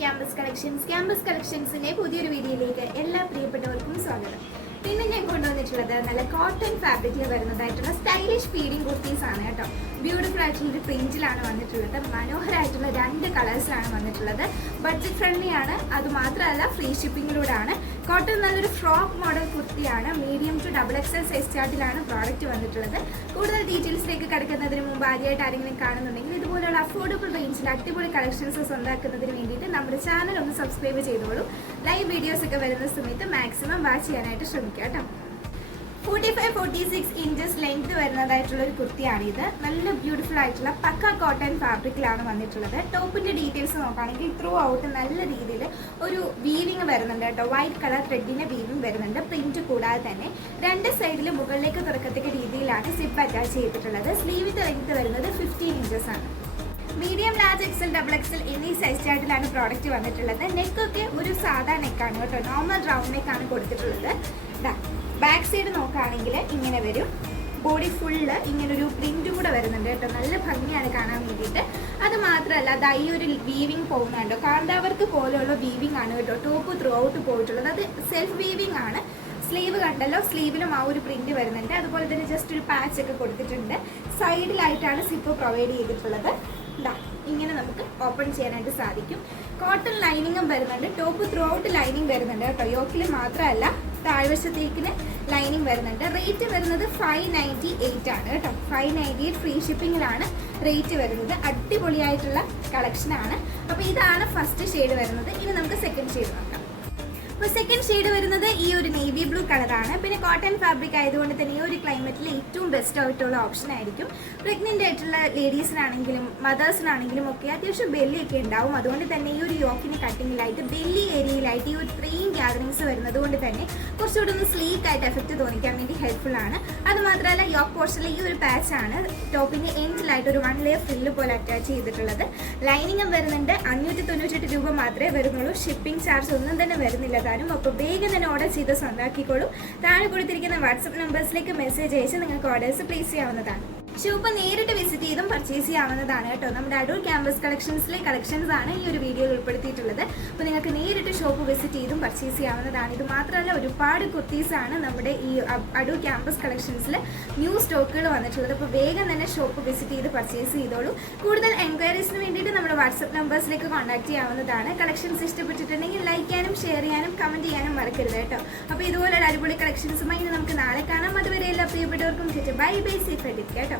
Campus കളക്ഷൻസിന്റെ പുതിയൊരു വീഡിയോയിലേക്ക് എല്ലാ പ്രിയപ്പെട്ടവർക്കും സ്വാഗതം. പിന്നെ ഞാൻ കൊണ്ടുവന്നിട്ടുള്ളത് നല്ല കോട്ടൺ ഫാബ്രിക്കിൽ വരുന്നതായിട്ടുള്ള സ്റ്റൈലിഷ് ഫീഡിംഗ് കുർത്തീസ് ആണ് കേട്ടോ. ബ്യൂട്ടിഫുൾ ആയിട്ടുള്ള ഒരു പ്രിന്റിലാണ് വന്നിട്ടുള്ളത്. മനോഹരമായിട്ടുള്ള 2 കളേഴ്സിലാണ് വന്നിട്ടുള്ളത്. ബഡ്ജറ്റ് ഫ്രണ്ട്ലി ആണ്, അതുമാത്രമല്ല ഫ്രീ ഷിപ്പിങ്ങിലൂടെയാണ്. കോട്ടൺ നല്ലൊരു ഫ്രോക്ക് മോഡൽ കുർത്തിയാണ്. മീഡിയം ടു XXL സൈസ് ചാർട്ടിലാണ് പ്രോഡക്റ്റ് വന്നിട്ടുള്ളത്. കൂടുതൽ ഡീറ്റെയിൽസിലേക്ക് കടക്കുന്നതിന് മുമ്പ് ആദ്യമായിട്ട് ആരെങ്കിലും കാണുന്നുണ്ടെങ്കിൽ ഇതുപോലുള്ള അഫോർഡബിൾ റേഞ്ചിൽ അടിപൊളി കളക്ഷൻസ് സ്വന്തമാക്കുന്നതിന് വേണ്ടിയിട്ട് നമ്മുടെ ചാനൽ ഒന്ന് സബ്സ്ക്രൈബ് ചെയ്തോളൂ. ലൈവ് വീഡിയോസ് ഒക്കെ വരുന്ന സമയത്ത് മാക്സിമം വാച്ച് ചെയ്യാനായിട്ട് ശ്രമിക്കുക കേട്ടോ. 45-46 ഇഞ്ചസ് ലെങ്ത് വരുന്നതായിട്ടുള്ള ഒരു കുർത്തിയാണിത്. നല്ല ബ്യൂട്ടിഫുൾ ആയിട്ടുള്ള പക്ക കോട്ടൺ ഫാബ്രിക്കിലാണ് വന്നിട്ടുള്ളത്. ടോപ്പിന്റെ ഡീറ്റെയിൽസ് നോക്കുകയാണെങ്കിൽ ത്രൂ ഔട്ട് നല്ല രീതിയിൽ ഒരു വീവിങ് വരുന്നുണ്ട് കേട്ടോ. വൈറ്റ് കളർ ത്രെഡിന്റെ വീവിങ് വരുന്നുണ്ട്. പ്രിന്റ് കൂടാതെ തന്നെ 2 സൈഡിൽ മുകളിലേക്ക് തുറക്കത്തക്ക രീതിയിലാണ് സിപ്പ് അറ്റാച്ച് ചെയ്തിട്ടുള്ളത്. സ്ലീവിന്റെ ലെങ്ത് വരുന്നത് 15 ഇഞ്ചസ് ആണ്. മീഡിയം, ലാർജ്, XXL എന്നീ സൈസ് ചാർട്ടിലാണ് പ്രോഡക്റ്റ് വന്നിട്ടുള്ളത്. നെക്കൊക്കെ ഒരു സാധാ നെക്കാണ് കേട്ടോ. നോർമൽ റൗണ്ട് നെക്കാണ് കൊടുത്തിട്ടുള്ളത്. ബാക്ക് സൈഡ് നോക്കുകയാണെങ്കിൽ ഇങ്ങനെ വരും. ബോഡി ഫുള്ള് ഇങ്ങനൊരു പ്രിന്റ് കൂടെ വരുന്നുണ്ട് കേട്ടോ. നല്ല ഭംഗിയാണ് കാണാൻ വേണ്ടിയിട്ട്. അത് മാത്രമല്ല ഈ ഒരു വീവിങ് പോകുന്നുണ്ടോ, കാന്താവർക്ക് പോലെയുള്ള വീവിങ് ആണ് കേട്ടോ ടോപ്പ് ത്രൂ ഔട്ട് പോയിട്ടുള്ളത്. അത് സെൽഫ് വീവിങ് ആണ്. സ്ലീവ് കണ്ടല്ലോ, സ്ലീവിലും ആ ഒരു പ്രിന്റ് വരുന്നുണ്ട്. അതുപോലെ തന്നെ ജസ്റ്റ് ഒരു പാച്ച് ഒക്കെ കൊടുത്തിട്ടുണ്ട്. സൈഡിലായിട്ടാണ് സിപ്പ് പ്രൊവൈഡ് ചെയ്തിട്ടുള്ളത്. ഇങ്ങനെ നമുക്ക് ഓപ്പൺ ചെയ്യാനായിട്ട് സാധിക്കും. കോട്ടൺ ലൈനിങ്ങും വരുന്നുണ്ട്. ടോപ്പ് ത്രൂ ഔട്ട് ലൈനിങ് വരുന്നുണ്ട് കേട്ടോ. യോക്കിൽ മാത്രമല്ല താഴ്വശത്തേക്കിന് ലൈനിങ് വരുന്നുണ്ട്. റേറ്റ് വരുന്നത് 598 ആണ് കേട്ടോ. 598 ഫ്രീ ഷിപ്പിങ്ങിലാണ് റേറ്റ് വരുന്നത്. അടിപൊളിയായിട്ടുള്ള കളക്ഷനാണ്. അപ്പോൾ ഇതാണ് ഫസ്റ്റ് ഷെയ്ഡ് വരുന്നത്. ഇനി നമുക്ക് സെക്കൻഡ് ഷെയ്ഡ് നോക്കാം. അപ്പോൾ സെക്കൻഡ് ഷെയ്ഡ് വരുന്നത് ഈ ഒരു നേവി ബ്ലൂ കളറാണ്. പിന്നെ കോട്ടൺ ഫാബ്രിക് ആയതുകൊണ്ട് തന്നെ ഈ ഒരു ക്ലൈമറ്റിൽ ഏറ്റവും ബെസ്റ്റ് ആയിട്ടുള്ള ഓപ്ഷൻ ആയിരിക്കും. പ്രഗ്നൻ്റ് ആയിട്ടുള്ള ലേഡീസിനാണെങ്കിലും മദേഴ്സിനാണെങ്കിലും ഒക്കെ അത്യാവശ്യം ബെല്ലിയൊക്കെ ഉണ്ടാവും. അതുകൊണ്ട് തന്നെ ഈ ഒരു യോക്കിന് കട്ടിങ്ങിലായിട്ട് ബെല്ലി ഏരിയയിലായിട്ട് ഈ ഒരു ഇത്രയും ഗ്യാദറിങ്സ് വരുന്നത് കൊണ്ട് തന്നെ കുറച്ചുകൂടി ഒന്ന് സ്ലീക്ക് ആയിട്ട് എഫക്റ്റ് തോന്നിക്കാൻ വേണ്ടി ഹെൽപ്ഫുൾ ആണ്. അതുമാത്രമല്ല യോക്ക് പോർഷനിൽ ഈ ഒരു പാച്ചാണ് ടോപ്പിൻ്റെ എൻഡിലായിട്ട് ഒരു 1 ലെയർ ഫ്രില്ല് പോലെ അറ്റാച്ച് ചെയ്തിട്ടുള്ളത്. ലൈനിങ്ങും വരുന്നുണ്ട്. 598 രൂപ മാത്രമേ വരുന്നുള്ളൂ. ഷിപ്പിംഗ് ചാർജ് ഒന്നും തന്നെ വരുന്നില്ല. അപ്പോൾ വേഗം തന്നെ ഓർഡർ ചെയ്ത് സ്വന്തമാക്കിക്കോളൂ. താഴെ കൊടുത്തിരിക്കുന്ന വാട്സപ്പ് നമ്പേഴ്സിലേക്ക് മെസ്സേജ് അയച്ച് നിങ്ങൾക്ക് ഓർഡേഴ്സ് പ്ലേസ് ചെയ്യാവുന്നതാണ്. ഷോപ്പ് നേരിട്ട് വിസിറ്റ് ചെയ്തും പർച്ചേസ് ചെയ്യാവുന്നതാണ് കേട്ടോ. നമ്മുടെ അടൂർ ക്യാമ്പസ് കളക്ഷൻസിലെ കളക്ഷൻസ് ആണ് ഈ ഒരു വീഡിയോയിൽ ഉൾപ്പെടുത്തിയിട്ടുള്ളത്. അപ്പോൾ നിങ്ങൾക്ക് നേരിട്ട് ഷോപ്പ് വിസിറ്റ് ചെയ്തും പർച്ചേസ് ചെയ്യാവുന്നതാണ്. ഇത് മാത്രമല്ല ഒരുപാട് കുർത്തീസാണ് നമ്മുടെ ഈ അടൂർ ക്യാമ്പസ് കളക്ഷൻസിൽ ന്യൂ സ്റ്റോക്കുകൾ വന്നിട്ടുള്ളത്. അപ്പോൾ വേഗം തന്നെ ഷോപ്പ് വിസിറ്റ് ചെയ്ത് പർച്ചേസ് ചെയ്തോളൂ. കൂടുതൽ എൻക്വയറീസിന് വേണ്ടിയിട്ട് നമ്മുടെ വാട്സപ്പ് നമ്പേഴ്സിലേക്ക് കോൺടാക്ട് ചെയ്യാവുന്നതാണ്. കളക്ഷൻസ് ഇഷ്ടപ്പെട്ടിട്ടുണ്ടെങ്കിൽ ലൈക്ക് ചെയ്യാനും ഷെയർ ചെയ്യാനും കമൻറ്റ് ചെയ്യാനും മറക്കരുത് കേട്ടോ. അപ്പോൾ ഇതുപോലെ അടിപൊളി കളക്ഷൻസുമായി നമുക്ക് നാളെ കാണാം. അതുവരെ എല്ലാ പ്രിയപ്പെട്ടവർക്കും ബൈ ബൈ, സേഫ് ആയിട്ട് കേട്ടോ.